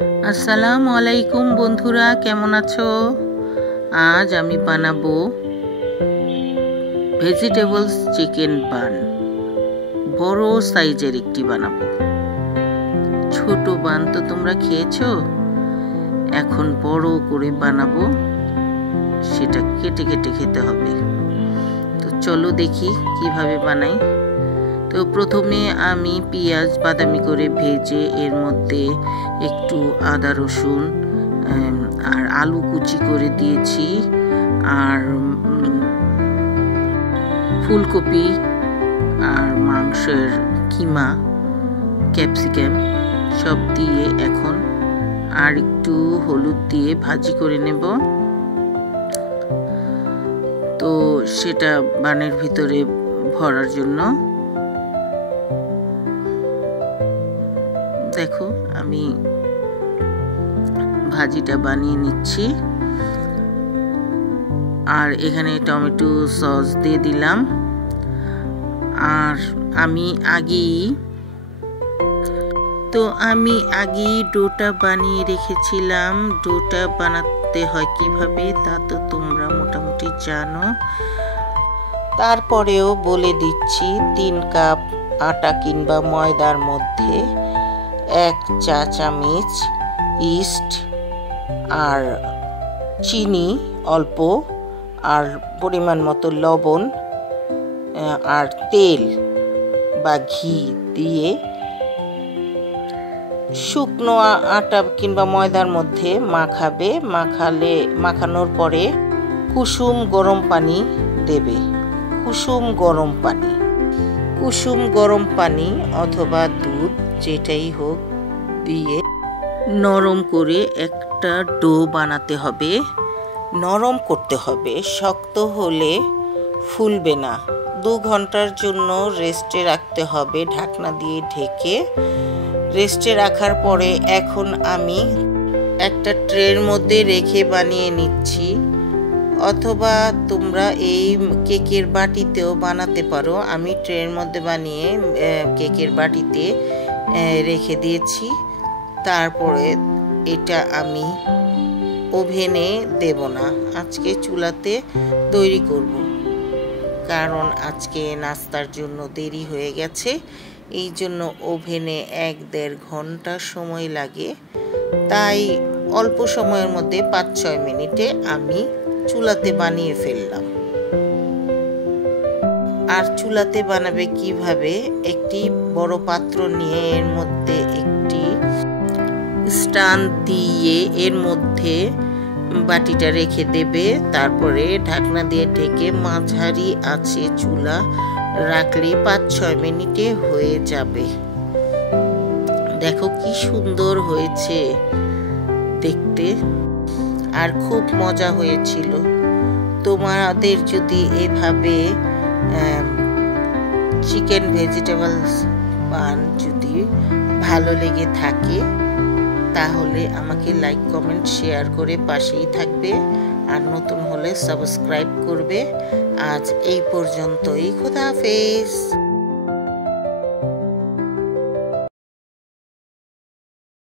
আসসালামু আলাইকুম বন্ধুরা, কেমন আছো? আজ আমি বানাবো ভেজিটেবলস চিকেন বান। বড় সাইজের একটি বানাবো। ছোট বান তো তোমরা খেয়েছো, এখন বড় করে বানাবো। সেটা কেটে কেটে খেতে হবে। তো চলো দেখি কিভাবে বানাই। তো প্রথমে আমি পেঁয়াজ বাদামি করে ভেজে এর মধ্যে একটু আদা রসুন আর আলু কুচি করে দিয়েছি, আর ফুলকপি আর মাংসের কিমা, ক্যাপসিকাম সব দিয়ে এখন আর একটু হলুদ দিয়ে ভাজি করে নেব। তো সেটা বানের ভিতরে ভরার জন্য দেখো আমি ভাজিটা বানিয়ে নিচ্ছি। আর এখানে টমেটো সস দিয়ে দিলাম। আর আমি আগেই ডোটা বানিয়ে রেখেছিলাম। ডোটা বানাতে হয় কিভাবে তা তো তোমরা মোটামুটি জানো, তারপরেও বলে দিচ্ছি। 3 কাপ আটা কিংবা ময়দার মধ্যে 1 চা চামচ ইস্ট আর চিনি অল্প, আর পরিমাণ মতো লবণ আর তেল বা ঘি দিয়ে শুকনো আটা কিংবা ময়দার মধ্যে মাখানোর পরে কুসুম গরম পানি দেবে। কুসুম গরম পানি অথবা দুধ যেটাই হোক দিয়ে নরম করে একটা ডো বানাতে হবে। নরম করতে হবে, শক্ত হলে ফুলবে না। 2 ঘন্টার জন্য রেস্টে রাখতে হবে, ঢাকনা দিয়ে ঢেকে রেস্টে রাখার পরে এখন আমি একটা ট্রের মধ্যে রেখে বানিয়ে নিচ্ছি, অথবা তোমরা এই কেকের বাটিতেও বানাতে পারো। আমি ট্রের মধ্যে বানিয়ে কেকের বাটিতে রেখে দিয়েছি। তারপরে এটা আমি ওভেনে দেব না, আজকে চুলাতে তৈরি করব, কারণ আজকে নাস্তার জন্য দেরি হয়ে গেছে। এই জন্য ওভেনে 1-1.5 ঘন্টা সময় লাগে, তাই অল্প সময়ের মধ্যে 5-6 মিনিটে আমি চুলাতে বানিয়ে ফেললাম। আর চুলাতে বানাবে কিভাবে? একটি বড় পাত্র নিয়ে এর মধ্যে একটি স্ট্যান্ড দিয়ে এর মধ্যে বাটিটা রেখে দেবে। তারপরে ঢাকনা দিয়ে ঢেকে মাঝারি আছে চুলা রাখলে 5-6 মিনিটে হয়ে যাবে। দেখো কি সুন্দর হয়েছে দেখতে, আর খুব মজা হয়েছিল। তোমাদের যদি এভাবে চিকেন ভেজিটেবলস বান যদি ভালো লেগে থাকে তাহলে আমাকে লাইক কমেন্ট শেয়ার করে পাশেই থাকবে, আর নতুন হলে সাবস্ক্রাইব করবে। আজ এই পর্যন্তই, খোদা হাফেজ।